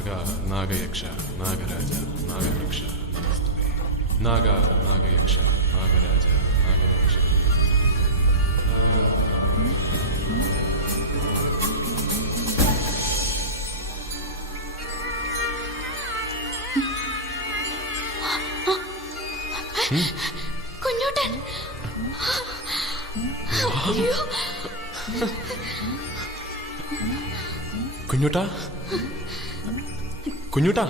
നാഗ നാഗയക്ഷ നാഗരാജ നാഗവൃക്ഷ നമസ്തേ. നാഗ നാഗയക്ഷ നാഗരാജ നാഗവൃക്ഷ. കുഞ്ഞോട്ടൻ, കുഞ്ഞുട്ടാ, കുഞ്ഞുട്ടാ.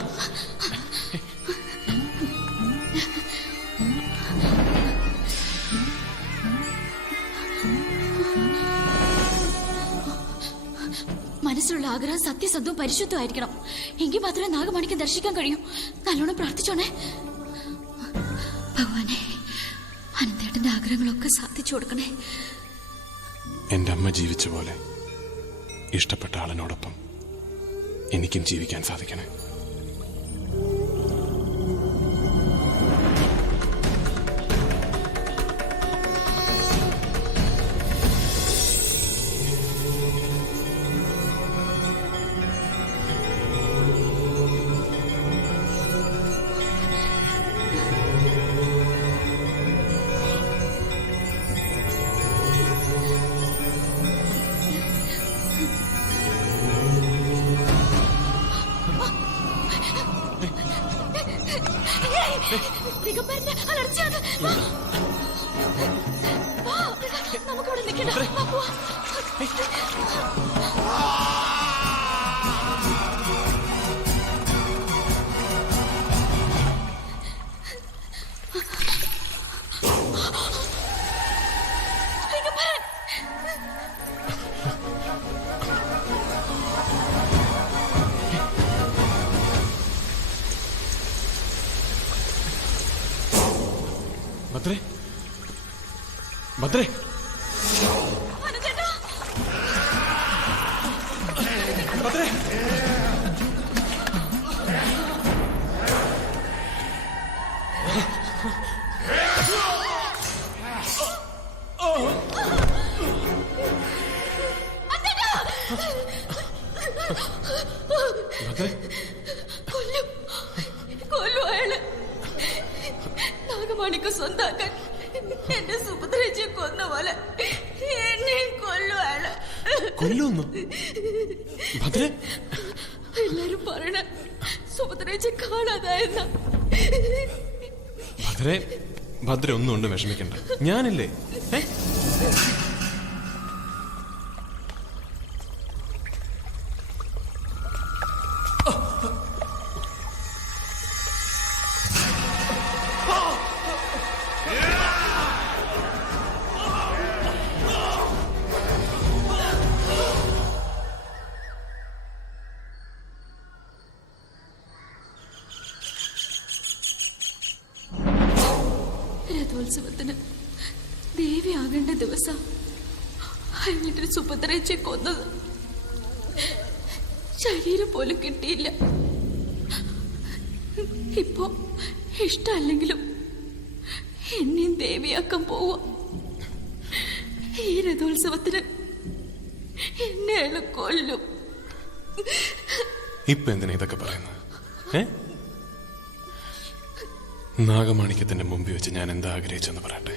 മനസ്സിലുള്ള ആഗ്രഹം സത്യസന്ധവും പരിശുദ്ധമായിരിക്കണം. എങ്കിൽ മാത്രമേ നാഗമണിക്ക് ദർശിക്കാൻ കഴിയൂ. നല്ലോണം പ്രാർത്ഥിച്ചോണേ. ഭഗവാനെ, അനന്തേട്ടന്റെ ആഗ്രഹങ്ങളൊക്കെ സാധിച്ചു കൊടുക്കണേ. എന്റെ അമ്മ ജീവിച്ച പോലെ ഇഷ്ടപ്പെട്ട ആളിനോടൊപ്പം എനിക്കും ജീവിക്കാൻ സാധിക്കണേ. നമുക്കവിടെ നിൽക്കണം. ഭദ്രേ, ഭദ്രേ, ഭദ്രേ. നാഗമണിക്ക് സ്വന്താക്കാൻ എന്റെ സുഭദ്രയെ കൊന്ന പോലെ എന്നെയും കൊല്ലുവാണ്. കൊല്ലുന്നു ഭദ്രേ? എല്ലാരും പറയണ സുഭദ്രയെ കാണാതായെന്ന. ഭദ്രേ, ഭദ്ര ഒന്നും കൊണ്ട് വിഷമിക്കണ്ട, ഞാനില്ലേ. രഥോത്സവത്തിന് ദേവി ആകേണ്ട ദിവസം എന്നിട്ട് സുഭദ്രയെ കൊന്നത്. ശരീരം പോലും കിട്ടിയില്ല. ഇപ്പോ ഇഷ്ടമല്ലെങ്കിലും എന്നെയും ദേവിയാക്കാൻ പോവാ. ഈ രഥോത്സവത്തിന് എന്നെ അയാൾ കൊല്ലും. ഇപ്പൊ എന്തിനാ ഇതൊക്കെ പറയുന്നത്? നാഗമാണിക്യത്തിന്റെ മുമ്പിൽ വെച്ച് ഞാൻ എന്താ ആഗ്രഹിച്ചെന്ന് പറയട്ടെ.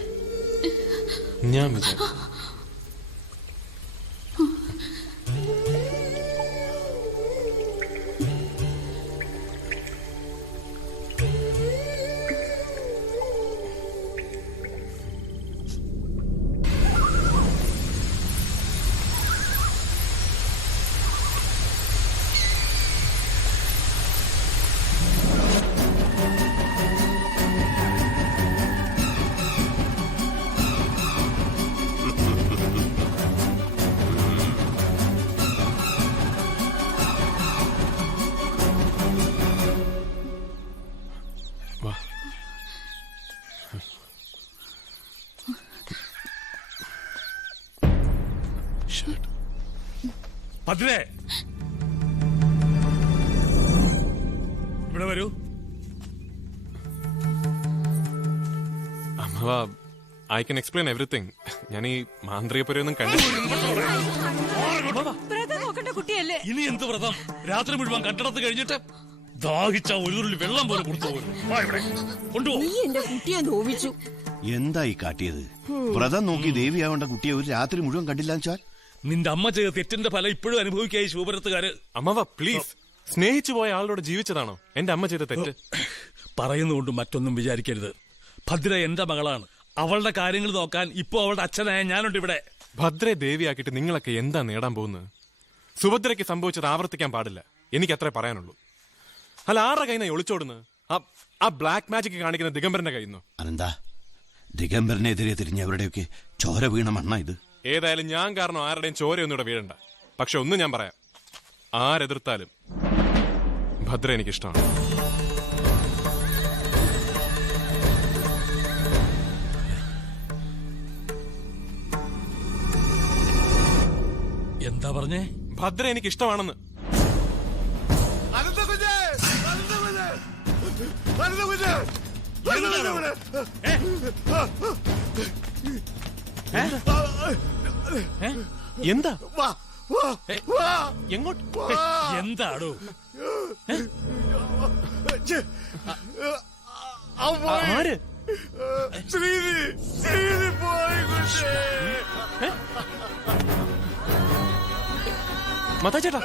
ഞാൻ ഭദ്രേ, ഇവിടെ വരൂ. അമ്മ, ഐ കൻ എക്സ്പ്ലെയിൻ എവറിത്തിങ്. ഞാൻ ഈ മാന്ത്രികപുരയൊന്നും കണ്ടിട്ടില്ല. കുട്ടിയല്ലേ? ഇനി എന്ത് വ്രതം? രാത്രി മുഴുവൻ കണ്ടടത്ത് കഴിഞ്ഞിട്ട് ദാഹിച്ച ഒരു തുള്ളി വെള്ളം പോലും കൊടുത്തു കൊണ്ടുപോ. നീ എന്റെ കുട്ടിയെ നോവിച്ചു. എന്തായി കാട്ടിയത്? വ്രതം നോക്കി ദേവിയാവേണ്ട കുട്ടിയെ ഒരു രാത്രി മുഴുവൻ കണ്ടില്ല വെച്ചാൽ നിന്റെ അമ്മ ചെയ്ത തെറ്റിന്റെ ഫലം ഇപ്പോഴും അനുഭവിക്കായി ശിവപുരത്തുകാര്. അമ്മവ പ്ലീസ്, സ്നേഹിച്ചു പോയ ആളോട് ജീവിച്ചതാണോ എന്റെ അമ്മ ചെയ്ത തെറ്റ്? പറയുന്നുകൊണ്ട് മറ്റൊന്നും വിചാരിക്കരുത്. ഭദ്ര എന്റെ മകളാണ്. അവളുടെ കാര്യങ്ങൾ നോക്കാൻ ഇപ്പൊ അവളുടെ അച്ഛനായ ഞാനുണ്ട് ഇവിടെ. ഭദ്രയെ ദേവിയാക്കിയിട്ട് നിങ്ങളൊക്കെ എന്താ നേടാൻ പോകുന്നത്? സുഭദ്രയ്ക്ക് സംഭവിച്ചത് ആവർത്തിക്കാൻ പാടില്ല. എനിക്ക് അത്രേ പറയാനുള്ളൂ. അല്ല, ആരുടെ കയ്യിൽ നിന്ന് ഒളിച്ചോടുന്നത്? ആ ബ്ലാക്ക് മാജിക് കാണിക്കുന്ന ദിഗംബരന്റെ കയ്യിൽ നിന്നോ? അതെന്താ ദിഗംബരനെതിരെ തിരിഞ്ഞവരുടെയൊക്കെ ചോര വീണ മണ്ണ ഇത്. ഏതായാലും ഞാൻ കാരണം ആരുടെയും ചോരയൊന്നും ഇവിടെ വീഴണ്ട. പക്ഷെ ഒന്ന് ഞാൻ പറയാം, ആരെതിർത്താലും ഭദ്ര എനിക്കിഷ്ടമാണ്. എന്താ പറഞ്ഞേ? ഭദ്ര എനിക്കിഷ്ടമാണെന്ന്. എന്താ എങ്ങോട്ട്? എന്താടോ? ആര്? മത്താച്ചേട്ടാ,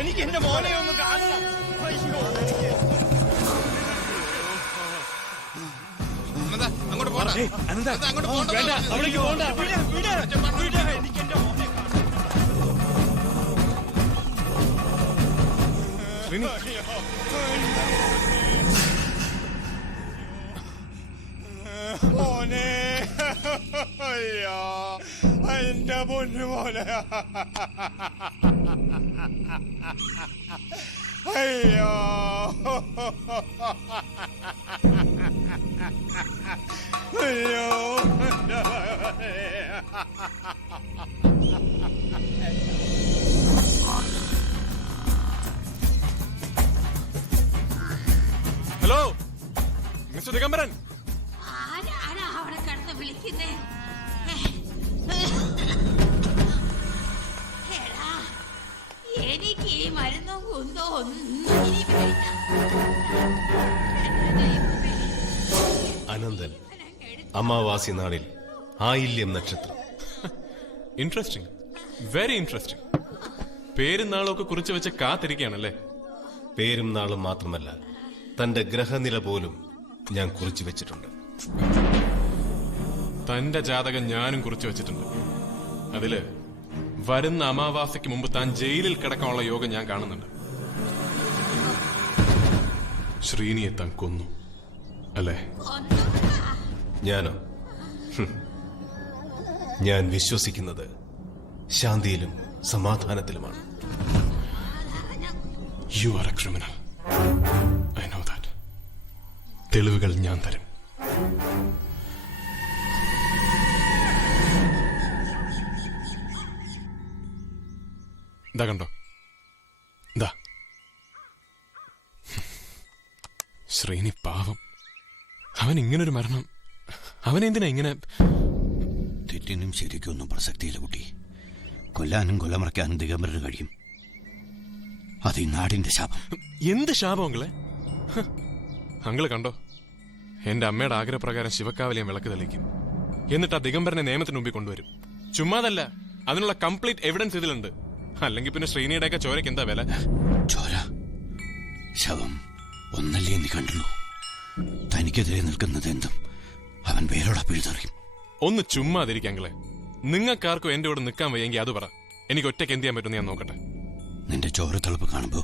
എനിക്ക് എന്റെ മോനെ ഒന്ന് കാണണം. അങ്ങോട്ട് പോണ്ട, അങ്ങോട്ട് പോണ്ട, അവിടേക്ക് പോണ്ട. എനിക്ക് എന്റെ മോനെ മോനെ. അയ്യോ, എന്റെ പൊന്നു മോനെ. അയ്യോ, അയ്യോ, ഹലോ മിസ്റ്റർ ദിഗംബരൻ. ആരാണ് അവിടെ കിടന്ന് വിളിക്കുന്നേ? എടാ, എനിക്ക് ഈ മരുന്നും കുന്തോ ഒന്നും ഇനി വേണ്ട. അനന്തൻ അമാവാസി നാളിൽ ആയില്യം നക്ഷത്രം. Interesting, very interesting. പേരും നാളൊക്കെ കുറിച്ച് വെച്ച് കാത്തിരിക്കുകയാണല്ലേ? പേരും നാളും മാത്രമല്ല, തന്റെ ഗ്രഹനില പോലും ഞാൻ കുറിച്ചു വെച്ചിട്ടുണ്ട്. തന്റെ ജാതകം ഞാനും കുറിച്ച് വെച്ചിട്ടുണ്ട്. അതില് വരുന്ന അമാവാസിക്ക് മുമ്പ് താൻ ജയിലിൽ കിടക്കാനുള്ള യോഗം ഞാൻ കാണുന്നുണ്ട്. ശ്രീനിയെ താൻ കൊന്നു അല്ലേ? ഞാനോ? ഞാൻ വിശ്വസിക്കുന്നത് ശാന്തിയിലും സമാധാനത്തിലുമാണ്. You are a criminal. I know that. തെളിവുകൾ ഞാൻ തരും. ഇതാ കണ്ടോ, ഇതാ. ശ്രീനി പാവം. അവൻ ഇങ്ങനൊരു മരണം, അവനെന്തിനാ ഇങ്ങനെ? തെറ്റിനും ശരിക്കൊന്നും പ്രസക്തിയില്ല കുട്ടി. കൊല്ലാനും കൊലമറയ്ക്കാനും ദിഗംബരന് കഴിയും. അത് ഈ നാടിന്റെ ശാപം. എന്ത് ശാപം അങ്കിളെ? അങ്കിള് കണ്ടോ, എന്റെ അമ്മയുടെ ആഗ്രഹപ്രകാരം ശിവക്കാവലിയം വിളക്ക് തെളിയിക്കും. എന്നിട്ട് ആ ദിഗംബരനെ നിയമത്തിന് മുമ്പിൽ കൊണ്ടുവരും. ചുമ്മാതല്ല, അതിനുള്ള കംപ്ലീറ്റ് എവിഡൻസ് ഇതിലുണ്ട്. അല്ലെങ്കിൽ പിന്നെ ശ്രീനിയുടെയൊക്കെ ചോരയ്ക്ക് എന്താ വില? ചോര ശവം ഒന്നല്ലേ നീ കണ്ടുള്ളൂ. തനിക്കെതിരെ നിൽക്കുന്നത് എന്തും അവൻ വേരോടെ പിഴുതെറിയും. ഒന്ന് ചുമ്മാതിരിക്കങ്ങളെ. നിങ്ങൾക്കാർക്കും എന്റെ കൂടെ നിൽക്കാൻ വയ്യെങ്കിൽ അത് പറ. എനിക്ക് ഒറ്റയ്ക്ക് എന്ത് ചെയ്യാൻ പറ്റുമെന്ന് ഞാൻ നോക്കട്ടെ. നിന്റെ ചോരത്തിളപ്പ് കാണുമ്പോ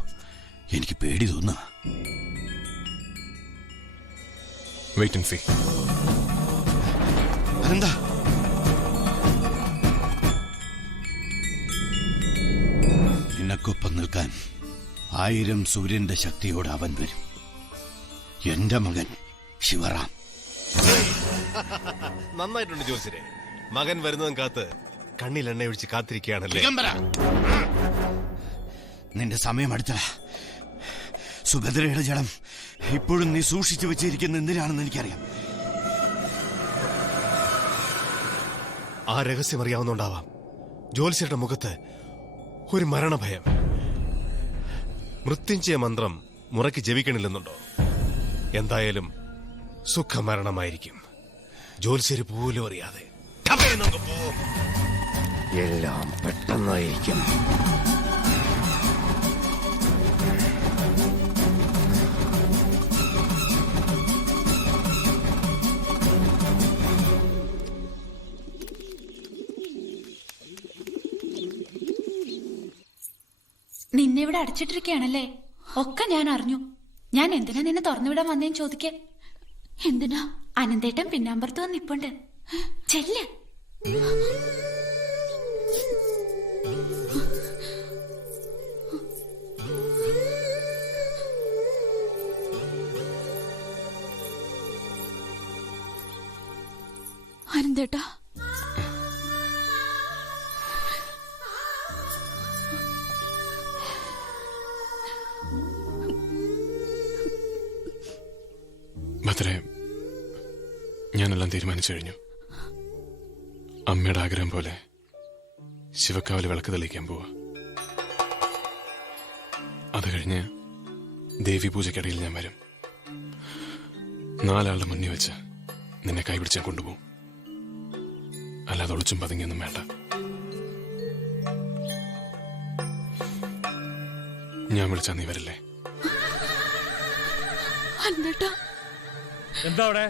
എനിക്ക് പേടി തോന്നുക. Wait and see. അതെന്താ? നിനക്കൊപ്പം നിൽക്കാൻ 1000 സൂര്യന്റെ ശക്തിയോട് അവൻ വരും. എന്റെ മകൻ ശിവറാം. നന്നായിട്ടുണ്ട് ജോത്സ്യരെ. മകൻ വരുന്നതും കാത്ത് കണ്ണിൽ എണ്ണ ഒഴിച്ച് കാത്തിരിക്കുകയാണല്ലേ? നിന്റെ സമയം അടുത്ത സുഭദ്രയുടെ ജഡം ഇപ്പോഴും നീ സൂക്ഷിച്ചു വെച്ചിരിക്കുന്ന എന്തിനാണെന്ന് എനിക്കറിയാം. ആ രഹസ്യം അറിയാവുന്നുണ്ടാവാം ജ്യോത്സ്യരുടെ മുഖത്ത് ഒരു മരണഭയം. മൃത്യുഞ്ജയ മന്ത്രം മുറയ്ക്ക് ജപിക്കണില്ലെന്നുണ്ടോ? എന്തായാലും സുഖമരണമായിരിക്കും, ജ്യോത്സ്യര് പോലും അറിയാതെ. എല്ലാം പെട്ടെന്നായിരിക്കും. നിന്നെ ഇവിടെ അടച്ചിട്ടിരിക്കുകയാണല്ലേ? ഒക്കെ ഞാൻ അറിഞ്ഞു. ഞാൻ എന്തിനാ നിന്നെ തുറന്നുവിടാൻ വന്നേന്ന് ചോദിക്കേ. എന്തിനാ? അനന്തേട്ടൻ പിന്നാമ്പുറത്ത് വന്ന് നിപ്പുണ്ട്. ചെല്ല്. അനന്തേട്ടാ, ഭദ്രേ, ഞാനെല്ലാം തീരുമാനിച്ചു കഴിഞ്ഞു. അമ്മയുടെ ആഗ്രഹം പോലെ ശിവക്കാവിലെ വിളക്ക് തെളിയിക്കാൻ പോവാ. അത് കഴിഞ്ഞ് ദേവി പൂജയ്ക്കിടയിൽ ഞാൻ വരും. 4 ആളുടെ മുന്നിൽ വെച്ച് നിന്നെ കൈപിടിച്ചാൽ കൊണ്ടുപോകും. അല്ലാതെ ഒളിച്ചും പതുങ്ങിയൊന്നും വേണ്ട. ഞാൻ വിളിച്ചാ നീ വരില്ലേ? അനന്തേട്ടാ, എന്താ അവിടെ?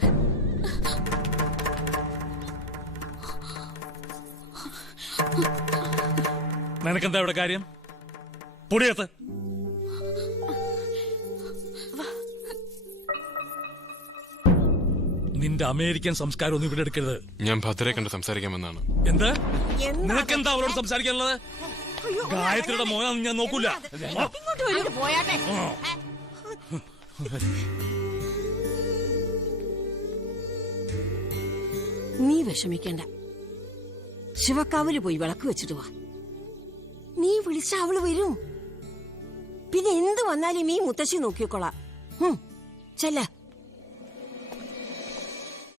നിനക്കെന്താ ഇവിടെ കാര്യം? പൊടിയത്ത് നിന്റെ അമേരിക്കൻ സംസ്കാരം ഒന്നും ഇവിടെ എടുക്കരുത്. ഞാൻ ഭദ്രയെ കണ്ട് സംസാരിക്കാൻ വന്നാണ്. എന്ത്? നിനക്കെന്താ അവരോട് സംസാരിക്കാനുള്ളത്? ഗായത്രിയുടെ മോനാന്ന് ഞാൻ നോക്കൂല. പോയാട്ടെ. നീ വിഷമിക്കണ്ട. ശിവക്കാവില് പോയി വിളക്ക് വെച്ചിട്ട് വാ. നീ വിളിച്ച അവള് വരും. പിന്നെ എന്ത് വന്നാലും ഈ മുത്തശ്ശി നോക്കിക്കോളാം. ചെല്ല.